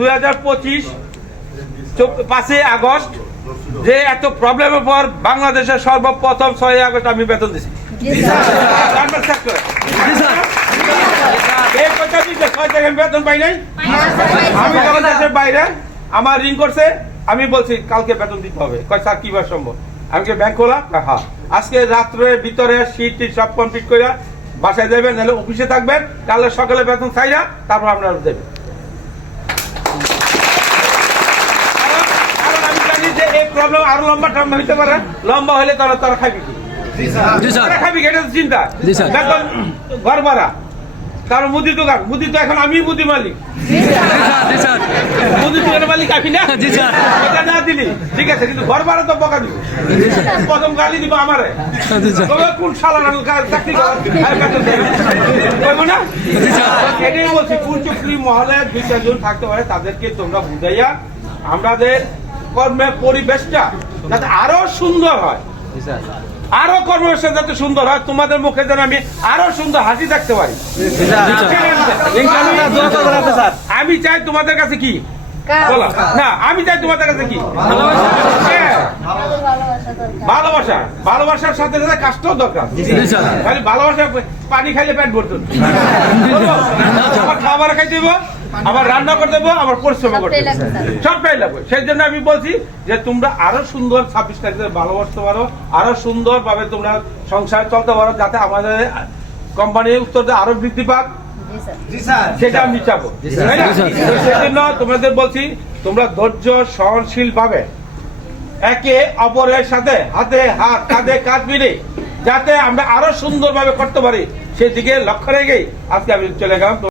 2025 5 August যে এত প্রবলেমের পর বাংলাদেশের সর্বপ্রথম 6 আগস্ট আমি বেতন দিছি। বেতন পাই নাই, আমি যখন দেশের বাইরে আমার রিং করছে, আমি বলছি কালকে বেতন দিতে হবে। কয় স্যার কিভাবে সম্ভব? আমি ব্যাংক খোলা, হ্যাঁ আজকে রাত্রের ভিতরে শীত সব কমপ্লিট করে বাসায় যাবেন, নাহলে অফিসে থাকবেন, কাল সকালে বেতন চাইরা তারপর আপনারা দেবেন। কারণ আমি জানি যে এই প্রবলেম আরো লম্বা টার্ম হইতে পারে, লম্বা হলে তারা খাবি কি, খাবি এটা চিন্তা। বেতন ঘর ভাড়া, কারণ মুদি দোকান, মুদি তো এখন আমি মুদি মালিক, মুদি দোকানের মালিক আমি না, এটা না দিলি ঠিক আছে, কিন্তু ঘর ভাড়া তো বকা দিব, প্রথম গালি দিব আমারে, কোন শালা চাকরি করবো না। এটাই বলছি, ফুলচুকরি মহলে 2-4 জন থাকতে পারে, তাদেরকে তোমরা বুঝাইয়া আমাদের কর্মের পরিবেশটা যাতে আরো সুন্দর হয়, আরো কর্মব্যবস্থা যাতে সুন্দর হয়, তোমাদের মুখে যেন আমি আরো সুন্দর হাসি থাকতে পারি। আমি চাই তোমাদের কাছে কি না, আমি চাই তোমাদের কাছে কি ভালোবাসা, ভালোবাসার সাথে সাথে কাজটাও দরকার। খালি ভালোবাসা পানি খাইলে পেট ভরত, খাবার খাই দেবো, আবার রান্না করে দেবো, আবার পরিশ্রম করতে সবটাই লাগবে। সেই জন্য আমি বলছি যে তোমরা আরো সুন্দর 26 তারিখে ভালোবাসতে পারো, আরো সুন্দর ভাবে তোমরা সংসার চলতে পারো, যাতে আমাদের কোম্পানির উত্তরটা আরো বৃদ্ধি পাক, সেটা আমি চাবো। সেই জন্য তোমাদের বলছি, তোমরা ধৈর্য সহনশীল ভাবে একে অপরের সাথে হাতে হাত কাঁধে কাঁধ মিলে যাতে আমরা আরো সুন্দর ভাবে করতে পারি, সেদিকে লক্ষ্য রেখেই আজকে আমি চলে গেলাম।